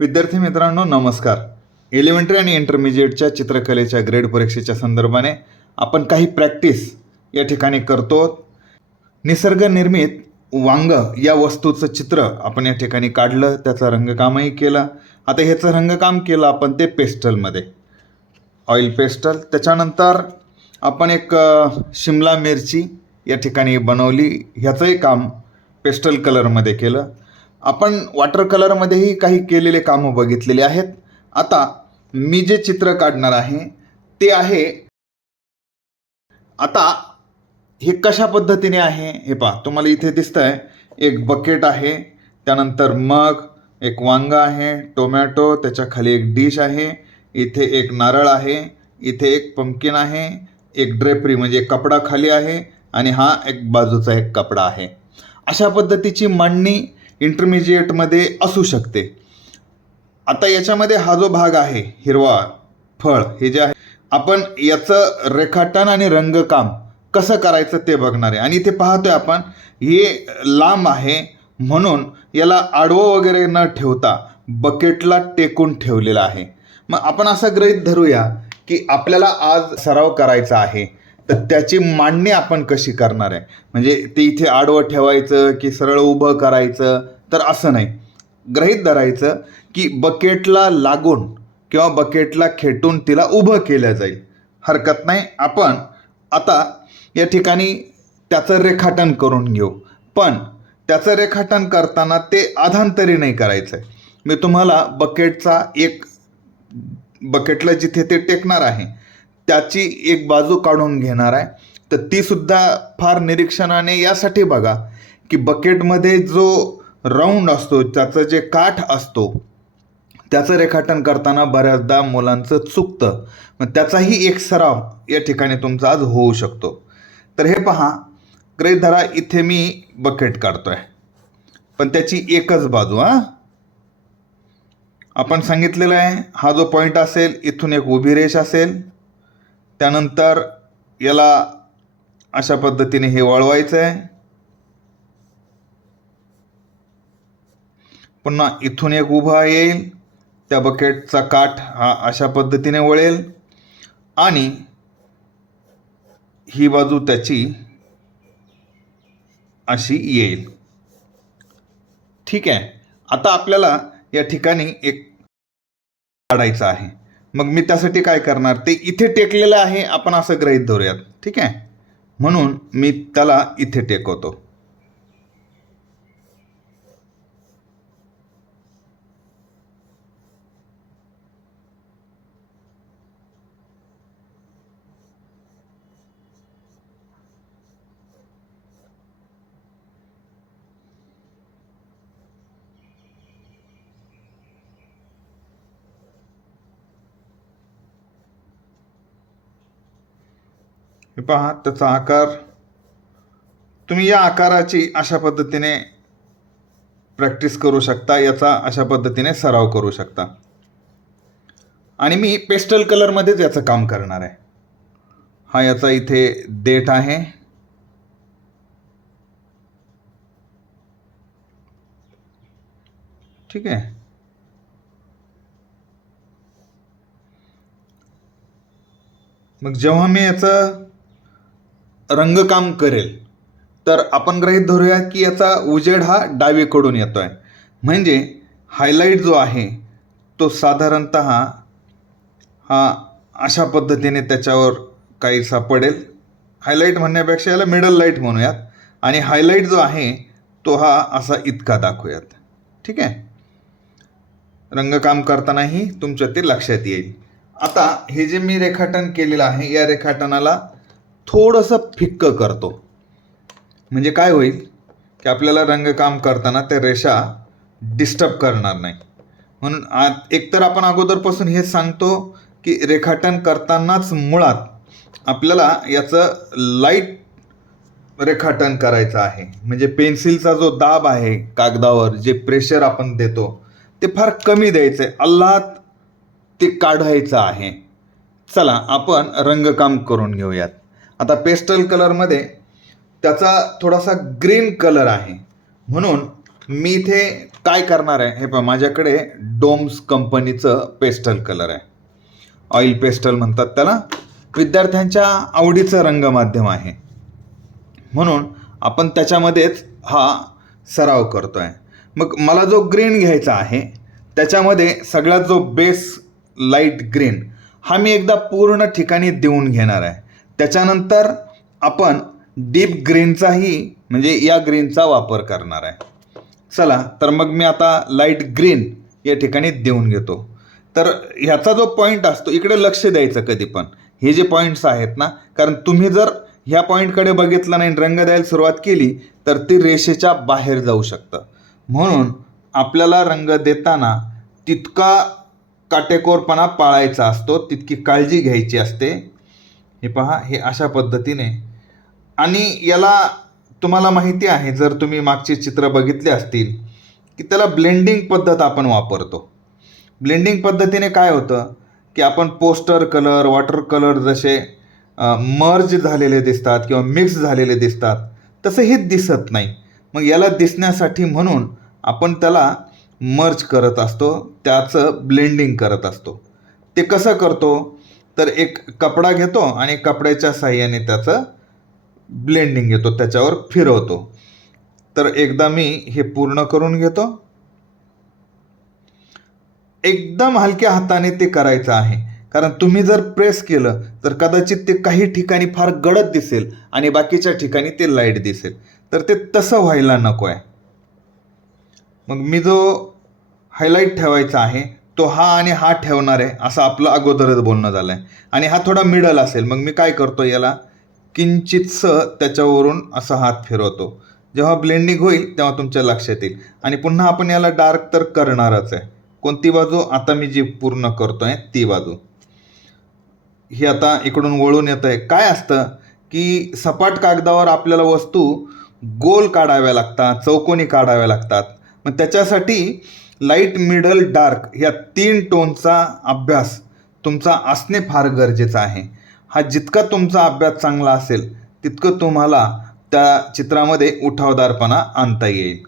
विद्यार्थी मित्रांनो नमस्कार. एलिमेंटरी आणि इंटरमिजिएटच्या चित्रकलेच्या ग्रेड परीक्षेच्या संदर्भाने आपण काही प्रॅक्टिस या ठिकाणी करतो. निसर्गनिर्मित वांग या वस्तूचं चित्र आपण या ठिकाणी काढलं, त्याचं रंगकामही केलं. आता ह्याचं रंगकाम केलं आपण ते पेस्टलमध्ये, ऑइल पेस्टल. त्याच्यानंतर आपण एक शिमला मिरची या ठिकाणी बनवली, ह्याचंही काम पेस्टल कलरमध्ये केलं. आपण वॉटर कलरमध्येही काही केलेले कामं बघितलेले आहेत. आता मी जे चित्र काढणार आहे ते आहे, आता हे कशा पद्धतीने आहे हे पहा. तुम्हाला इथे दिसतंय एक बकेट आहे, त्यानंतर मग एक वांग आहे, टोमॅटो, त्याच्या खाली एक डिश आहे, इथे एक नारळ आहे, इथे एक पंपकिन आहे, एक ड्रेपरी म्हणजे कपडा खाली आहे आणि हा एक बाजूचा एक कपडा आहे. अशा पद्धतीची मांडणी इंटरमिजिएटमध्ये असू शकते. आता याच्यामध्ये हा जो भाग आहे हिरवा फळ, हे जे आहे आपण याचं रेखाटन आणि रंगकाम कसं करायचं ते बघणार आहे. आणि इथे पाहतोय आपण हे लांब आहे म्हणून याला आडवं वगैरे न ठेवता बकेटला टेकून ठेवलेलं आहे. मग आपण असं गृहीत धरूया की आपल्याला आज सराव करायचा आहे, तर त्याची मांडणी आपण कशी करणार आहे. म्हणजे ते इथे आडवं ठेवायचं की सरळ उभं करायचं, तर असं नाही. गृहीत धरायचं की बकेटला लागून किंवा बकेटला खेटून तिला उभं केलं जाईल, हरकत नाही. आपण आता या ठिकाणी त्याचं रेखाटन करून घेऊ, पण त्याचं रेखाटन करताना ते अधांतरी नाही करायचं आहे. मी तुम्हाला बकेटला जिथे ते टेकणार आहे त्याची एक बाजू काढून घेणार आहे. तर ती सुद्धा फार निरीक्षणाने यासाठी बघा की बकेटमध्ये जो राऊंड असतो, त्याचं जे काठ असतो, त्याचं रेखाटन करताना बऱ्याचदा मुलांचं चुकतं. मग त्याचाही एक सराव या ठिकाणी तुमचा आज होऊ शकतो. तर हे पहा, गृहीत धरा इथे मी बकेट काढतोय, पण त्याची एकच बाजू आपण सांगितलेलं आहे. हा जो पॉईंट असेल, इथून एक उभी रेष असेल, त्यानंतर याला अशा पद्धतीने हे वळवायचं आहे, पुन्हा इथून एक उभा येईल, त्या बकेटचा काठ हा अशा पद्धतीने वळेल आणि ही बाजू त्याची अशी येईल. ठीक आहे. आता आपल्याला या ठिकाणी एक काढायचं आहे. मग मी त्यासाठी काय करणार, ते इथे टेकलेलं आहे आपण असं गृहीत धरूयात. ठीक आहे, म्हणून मी त्याला इथे टेकवतो. हे पहा, त्याचा आकार, तुम्ही या आकाराची अशा पद्धतीने प्रॅक्टिस करू शकता, याचा अशा पद्धतीने सराव करू शकता. आणि मी पेस्टल कलरमध्येच याचं काम करणार आहे. हा याचा इथे देठ आहे, ठीक आहे. मग जेव्हा मी याचं रंगकाम करेल तर आपण गृहीत धरूया की याचा उजेड हा डावीकडून येतोय, म्हणजे हायलाईट जो आहे तो साधारणत हा अशा पद्धतीने त्याच्यावर काहीसा पडेल. हायलाईट म्हणण्यापेक्षा याला मिडल लाईट म्हणूयात. आणि हायलाईट जो आहे तो हा असा इतका दाखवूयात. ठीक आहे. रंगकाम करतानाही तुमच्या ते लक्षात येईल. आता हे जे मी रेखाटन केलेलं आहे, या रेखाटनाला थोडंसं फिक्क करतो, म्हणजे काय होईल की आपल्याला रंगकाम करताना त्या रेषा डिस्टर्ब करणार नाही. म्हणून एकतर आपण अगोदरपासून हे सांगतो की रेखाटन करतानाच मुळात आपल्याला याचं लाईट रेखाटन करायचं आहे. म्हणजे पेन्सिलचा जो दाब आहे कागदावर, जे प्रेशर आपण देतो ते फार कमी द्यायचं आहे, अल्लात ते काढायचं आहे. चला आपण रंगकाम करून घेऊयात. आता पेस्टल कलरमध्ये त्याचा थोडासा ग्रीन कलर आहे, म्हणून मी इथे काय करणार आहे हे पहा, माझ्याकडे डोम्स कंपनीचं पेस्टल कलर आहे, ऑइल पेस्टल म्हणतात त्याला. विद्यार्थ्यांच्या आवडीचं रंगमाध्यम आहे, म्हणून आपण त्याच्यामध्येच हा सराव करतो आहे. मग मला जो ग्रीन घ्यायचा आहे त्याच्यामध्ये सगळ्यात जो बेस लाईट ग्रीन हा मी एकदा पूर्ण ठिकाणी देऊन घेणार आहे. त्याच्यानंतर आपण डीप ग्रीनचाही म्हणजे या ग्रीनचा वापर करणार आहे. चला तर मग मी आता लाईट ग्रीन या ठिकाणी देऊन घेतो. तर ह्याचा जो पॉईंट असतो इकडे लक्ष द्यायचं कधी पण, हे जे पॉईंट्स आहेत ना, कारण तुम्ही जर ह्या पॉईंटकडे बघितलं नाही, रंग द्यायला सुरुवात केली तर ती रेषेच्या बाहेर जाऊ शकतं. म्हणून आपल्याला रंग देताना तितका काटेकोरपणा पाळायचा असतो, तितकी काळजी घ्यायची असते. हे पहा, हे अशा पद्धतीने. आणि याला तुम्हाला माहिती आहे, जर तुम्ही मागचे चित्र बघितले असतील की त्याला ब्लेंडिंग पद्धत आपण वापरतो. ब्लेंडिंग पद्धतीने काय होतं की आपण पोस्टर कलर, वॉटर कलर जसे मर्ज झालेले दिसतात किंवा मिक्स झालेले दिसतात तसं हे दिसत नाही. मग याला दिसण्यासाठी म्हणून आपण त्याला मर्ज करत असतो, त्याचं ब्लेंडिंग करत असतो. ते कसं करतो तर एक कपडा घेतो आणि कपड्याच्या साहाय्याने त्याचं ब्लेंडिंग घेतो, त्याच्यावर फिरवतो. तर एकदा मी हे पूर्ण करून घेतो. एकदम हलक्या हाताने ते करायचं आहे, कारण तुम्ही जर प्रेस केलं तर कदाचित ते काही ठिकाणी फार गडद दिसेल आणि बाकीच्या ठिकाणी ते लाईट दिसेल. तर ते तसं व्हायला नको आहे. मग मी जो हायलाईट ठेवायचा आहे तो हा आणि हा ठेवणार आहे असं आपलं अगोदरच बोलणं झालं आहे. आणि हा थोडा मिडल असेल, मग मी काय करतो, याला किंचितसं त्याच्यावरून असा हात फिरवतो. जेव्हा ब्लेंडिंग होईल तेव्हा तुमच्या लक्षात येईल. आणि पुन्हा आपण याला डार्क तर करणारच आहे. कोणती बाजू, आता मी जी पूर्ण करतो आहे ती बाजू. ही आता इकडून वळून येत आहे. काय असतं की सपाट कागदावर आपल्याला वस्तू गोल काढाव्या लागतात, चौकोनी काढाव्या लागतात. मग त्याच्यासाठी लाईट, मिडल, डार्क ह्या 3 टोनचा अभ्यास तुमचा असणे फार गरजेचं आहे. हा जितका तुमचा अभ्यास चांगला असेल तितकं तुम्हाला त्या चित्रामध्ये उठावदारपणा आणता येईल.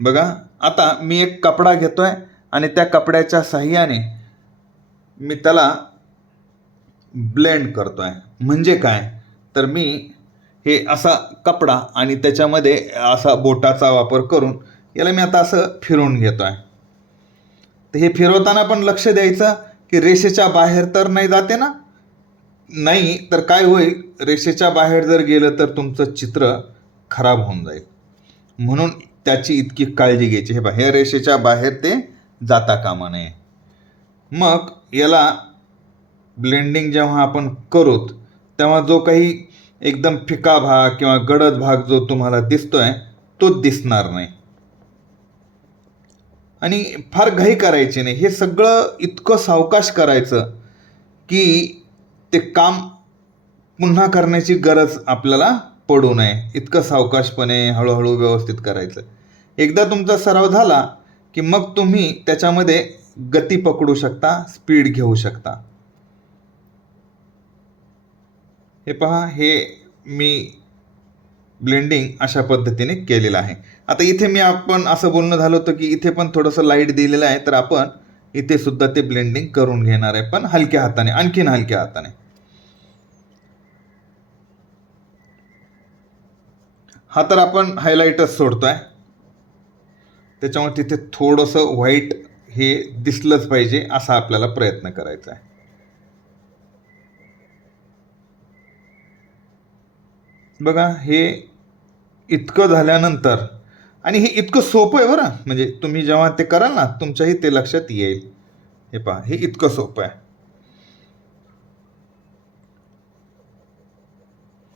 बघा, आता मी एक कपडा घेतोय आणि त्या कपड्याच्या साहाय्याने मी त्याला ब्लेंड करतोय. म्हणजे काय तर मी हे असा कपडा आणि त्याच्यामध्ये असा बोटाचा वापर करून याला मी आता असं फिरवून घेतोय. तर हे फिरवताना पण लक्ष द्यायचं की रेषेच्या बाहेर तर नाही जाते ना. नाही तर काय होईल, रेषेच्या बाहेर जर गेलं तर तुमचं चित्र खराब होऊन जाईल. म्हणून त्याची इतकी काळजी घ्यायची. हे पहा, हे रेषेच्या बाहेर ते जाता कामा नये. मग याला ब्लेंडिंग जेव्हा आपण करूत तेव्हा जो काही एकदम फिका भाग किंवा गडद भाग जो तुम्हाला दिसतोय तो दिसणार नाही. आणि फार घाई करायची नाही. हे सगळं इतकं सावकाश करायचं की ते काम पुन्हा करण्याची गरज आपल्याला पडू नये. इतकं सावकाशपणे हळूहळू व्यवस्थित करायचं. एकदा तुमचा सराव झाला की मग तुम्ही त्याच्यामध्ये गती पकडू शकता, स्पीड घेऊ शकता. हे पहा, हे मी ब्लेंडिंग अशा पद्धतीने केलेलं आहे. आता इथे आपण असं बोलणं झालं होतं की इथे पण थोडंसं लाईट दिलेलं आहे, तर आपण इथे सुद्धा ते ब्लेंडिंग करून घेणार आहे, पण हलक्या हाताने, आणखीन हलक्या हाताने. हा तर आपण हायलाइटच सोडतोय, त्याच्यामुळे तिथे थोडंसं व्हाईट हे दिसलंच पाहिजे असा आपल्याला प्रयत्न करायचा आहे. बघा, हे इतकं झाल्यानंतर, आणि हे इतकं सोपं आहे बरं, म्हणजे तुम्ही जेव्हा ते कराल ना तुमच्याही ते लक्षात येईल. हे पहा, हे इतकं सोपं आहे.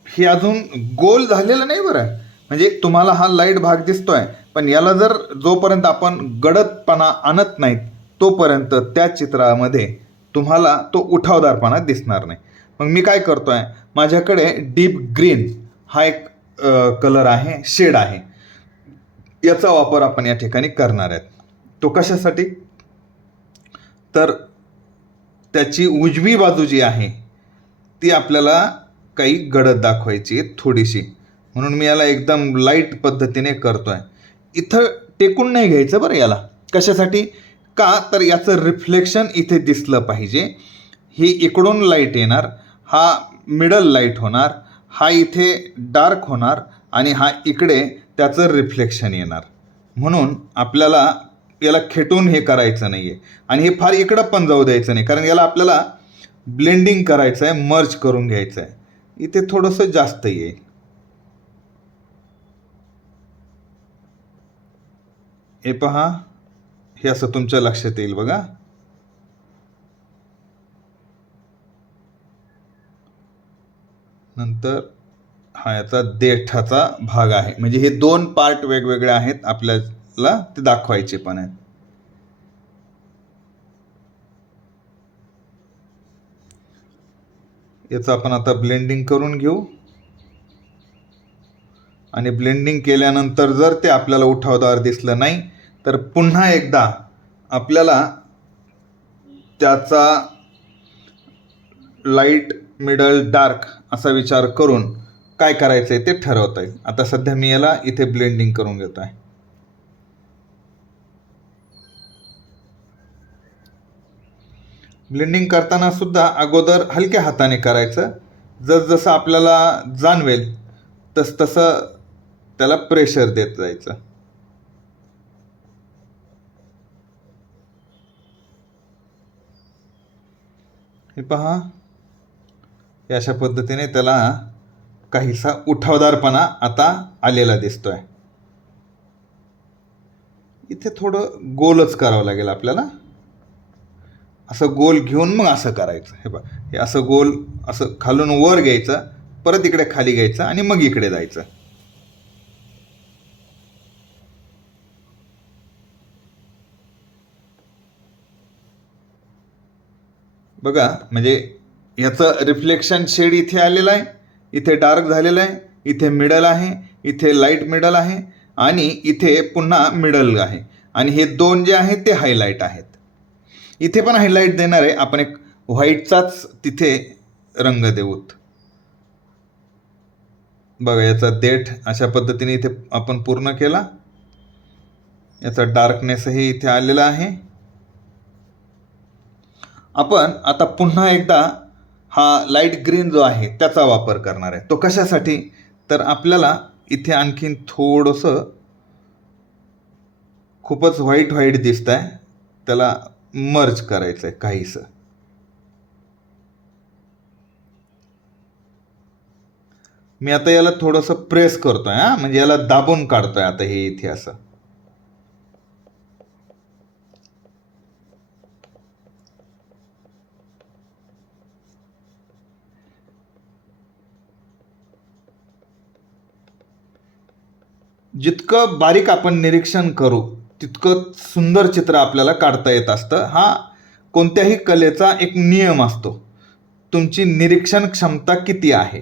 हे अजून गोल झालेलं नाही बरं. म्हणजे तुम्हाला हा लाईट भाग दिसतोय, पण याला जर जोपर्यंत आपण गडदपणा आणत नाहीत तोपर्यंत त्या चित्रामध्ये तुम्हाला तो उठावदारपणा दिसणार नाही. मग मी काय करतोय, माझ्याकडे डीप ग्रीन हा एक कलर आहे, शेड आहे. याचा वापर आपण या ठिकाणी करणार आहेत. तो कशासाठी, तर त्याची उजवी बाजू जी आहे ती आपल्याला काही गडद दाखवायची आहे थोडीशी. म्हणून मी याला एकदम लाईट पद्धतीने करतोय. इथं टेकून नाही घ्यायचं बरं याला. कशासाठी? का तर याचं रिफ्लेक्शन इथे दिसलं पाहिजे. ही इकडून लाईट येणार, हा मिडल लाईट होणार, हा इथे डार्क होणार आणि हा इकडे त्याचं रिफ्लेक्शन येणार. म्हणून आपल्याला याला खेटून हे करायचं नाही आहे. आणि हे फार इकडं पण जाऊ द्यायचं नाही, कारण याला आपल्याला ब्लेंडिंग करायचं आहे, मर्ज करून घ्यायचं आहे. इथे थोडंसं जास्त येईल. हे पहा, हे असं तुमच्या लक्षात येईल बघा. नंतर हा याचा देठाचा भाग आहे. म्हणजे हे 2 पार्ट वेगवेगळे आहेत, आपल्याला ते दाखवायचे पण आहेत. याचं आपण आता ब्लेंडिंग करून घेऊ. आणि ब्लेंडिंग केल्यानंतर जर ते आपल्याला उठावदार दिसलं नाही, तर पुन्हा एकदा आपल्याला त्याचा लाईट, मिडल, डार्क असा विचार करून काय करायचं आहे ते ठरवता येईल. आता सध्या मी याला इथे ब्लेंडिंग करून घेतो आहे. ब्लेंडिंग करताना सुद्धा अगोदर हलक्या हाताने करायचं. जसजसं आपल्याला जाणवेल तसतसं त्याला प्रेशर देत जायचं. हे पहा, हे अशा पद्धतीने त्याला काहीसा उठावदारपणा आता आलेला दिसतोय. इथे थोडं गोलच करावं लागेल आपल्याला. असं गोल घेऊन मग असं करायचं. हे बघा, हे असं गोल असं खालून वर घ्यायचं, परत इकडे खाली घ्यायचं आणि मग इकडे जायचं. बघा, म्हणजे ह्याचं रिफ्लेक्शन शेड इथे आलेलं आहे, इथे डार्क झालेलं आहे, इथे मिडल आहे, इथे लाईट मिडल आहे आणि इथे पुन्हा मिडल आहे. आणि हे 2 जे आहेत ते हायलाईट आहेत. इथे पण हायलाईट देणार आहे आपण, एक व्हाईटचाच तिथे रंग देऊत. बघा, याचा देठ अशा पद्धतीने इथे आपण पूर्ण केला. याचा डार्कनेसही इथे आलेला आहे. आपण आता पुन्हा एकदा हा लाईट ग्रीन जो आहे त्याचा वापर करणार आहे. तो कशासाठी? तर आपल्याला इथे आणखीन थोडंसं खूपच व्हाईट व्हाईट दिसत आहे, त्याला मर्ज करायचं आहे काहीसं. मी आता याला थोडंसं प्रेस करतोय, म्हणजे याला दाबून काढतोय आता हे इथे असं. जितकं बारीक आपण निरीक्षण करू तितकं सुंदर चित्र आपल्याला काढता येत असतं. हा कोणत्याही कलेचा एक नियम असतो. तुमची निरीक्षण क्षमता किती आहे.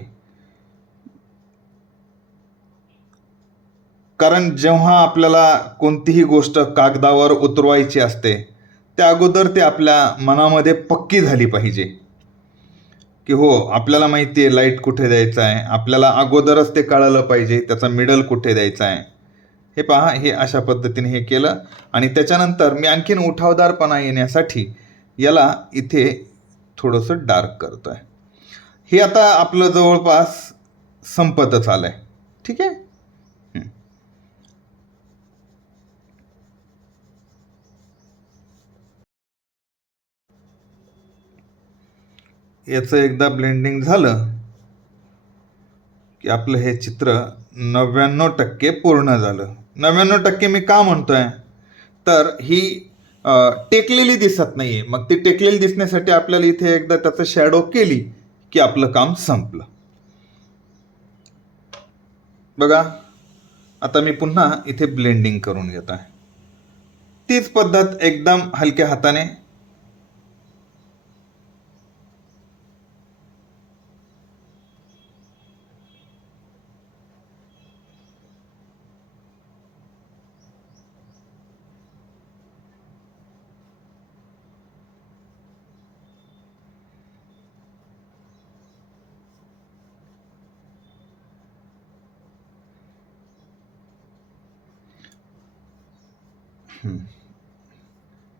कारण जेव्हा आपल्याला कोणतीही गोष्ट कागदावर उतरवायची असते, त्या अगोदर ते आपल्या मनामध्ये पक्की झाली पाहिजे की हो, आपल्याला माहिती आहे लाईट कुठे द्यायचा आहे. आपल्याला अगोदरच ते कळालं पाहिजे त्याचा मिडल कुठे द्यायचा आहे. हे पहा, हे अशा पद्धतीने हे केलं आणि त्याच्यानंतर मी आणखीन उठावदारपणा येण्यासाठी याला इथे थोडंसं डार्क करतोय. हे आता आपलं जवळपास संपतच आलंय. ठीक आहे. याचं एकदा ब्लेंडिंग झालं की आपलं हे चित्र 99% पूर्ण झालं. 99% मी का म्हणतोय? तर ही टेकलेली दिसत नाहीये. मग ती टेकलेली दिसण्यासाठी आपल्याला इथे एकदा त्याचं शॅडो केली की आपलं काम संपलं. बघा, आता मी पुन्हा इथे ब्लेंडिंग करून घेत आहे. तीच पद्धत एकदम हलक्या हाताने.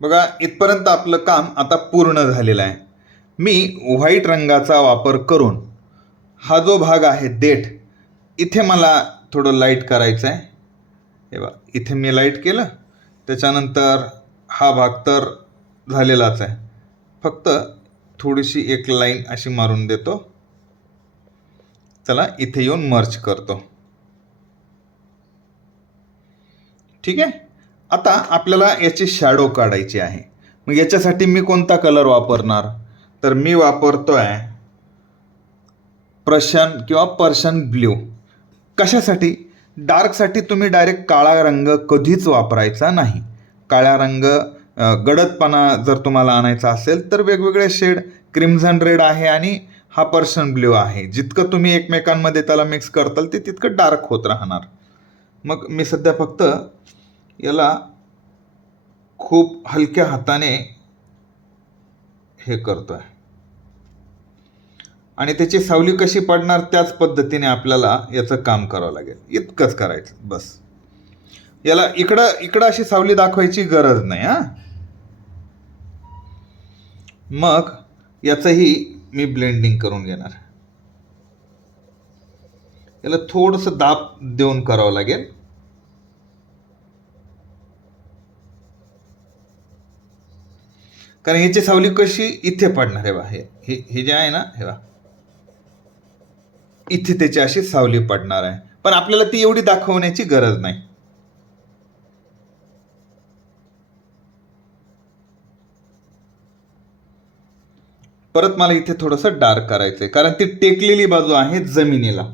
बघा, इथपर्यंत आपलं काम आता पूर्ण झालेलं आहे. मी व्हाईट रंगाचा वापर करून हा जो भाग आहे देठ, इथे मला थोडं लाईट करायचं आहे. हे बघा, इथे मी लाईट केलं. त्याच्यानंतर हा भाग तर झालेलाच आहे, फक्त थोडीशी एक लाईन अशी मारून देतो. चला, इथे येऊन मर्ज करतो. ठीक आहे. आता आपल्याला याची शॅडो काढायची आहे. मग याच्यासाठी मी कोणता कलर वापरणार, तर मी वापरतोय प्रशन किंवा पर्शन ब्ल्यू. कशासाठी? डार्कसाठी तुम्ही डायरेक्ट काळा रंग कधीच वापरायचा नाही. काळा रंग गडदपणा जर तुम्हाला आणायचा असेल तर वेगवेगळे शेड, क्रिम्झन रेड आहे आणि हा पर्शन ब्ल्यू आहे. जितकं तुम्ही एकमेकांमध्ये त्याला मिक्स करताल ते तितकं डार्क होत राहणार. मग मी सध्या फक्त याला खूप हलक्या हाताने हे करतोय आणि त्याची सावली कशी पडणार त्याच पद्धतीने आपल्याला याचं काम करावं लागेल. इतकंच करायचं बस. याला इकडं अशी सावली दाखवायची गरज नाही. मग याचंही मी ब्लेंडिंग करून घेणार. याला थोडंसं दाब देऊन करावं लागेल. कारण ह्याची सावली कशी इथे पडणार आहे बा. हे जे आहे ना, हे बा, इथे त्याची अशी सावली पडणार आहे. पण आपल्याला ती एवढी दाखवण्याची गरज नाही. परत मला इथे थोडंसं डार्क करायचंय, कारण ती टेकलेली बाजू आहे जमिनीला.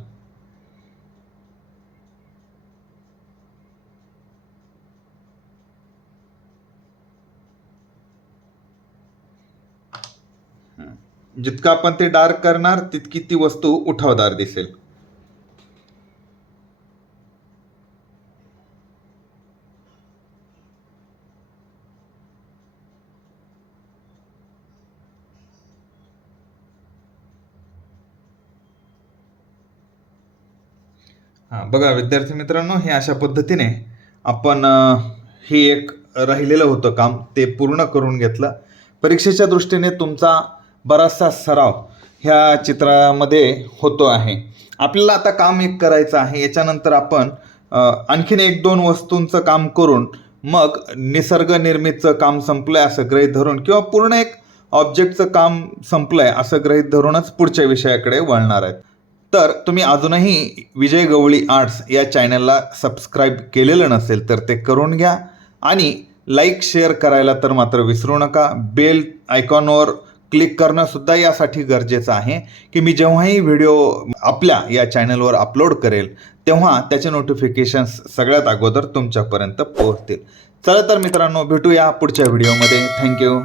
जितकं आपण ते डार्क करणार तितकी ती वस्तू उठावदार दिसेल. बघा विद्यार्थी मित्रांनो, हे अशा पद्धतीने आपण हे एक राहिलेलं होतं काम ते पूर्ण करून घेतलं. परीक्षेच्या दृष्टीने तुमचा बराचसा सराव ह्या चित्रामध्ये होतो आहे. आपल्याला आता काम एक करायचं आहे. याच्यानंतर आपण आणखीन 1-2 वस्तूंचं काम करून मग निसर्ग निर्मितचं काम संपलंय असं गृहीत धरून किंवा पूर्ण एक ऑब्जेक्टचं काम संपलंय असं गृहीत धरूनच पुढच्या विषयाकडे वळणार आहेत. तर तुम्ही अजूनही विजय गवळी आर्ट्स या चॅनलला सबस्क्राईब केलेलं नसेल तर ते करून घ्या आणि लाईक शेअर करायला तर मात्र विसरू नका. बेल आयकॉनवर क्लिक करणं सुद्धा यासाठी गरजेचं आहे की मी जेव्हाही व्हिडिओ आपल्या या चॅनलवर अपलोड करेल तेव्हा त्याचे नोटिफिकेशन्स सगळ्यात अगोदर तुमच्यापर्यंत पोहोचतील. चला तर मित्रांनो, भेटूया पुढच्या व्हिडिओमध्ये. थँक्यू.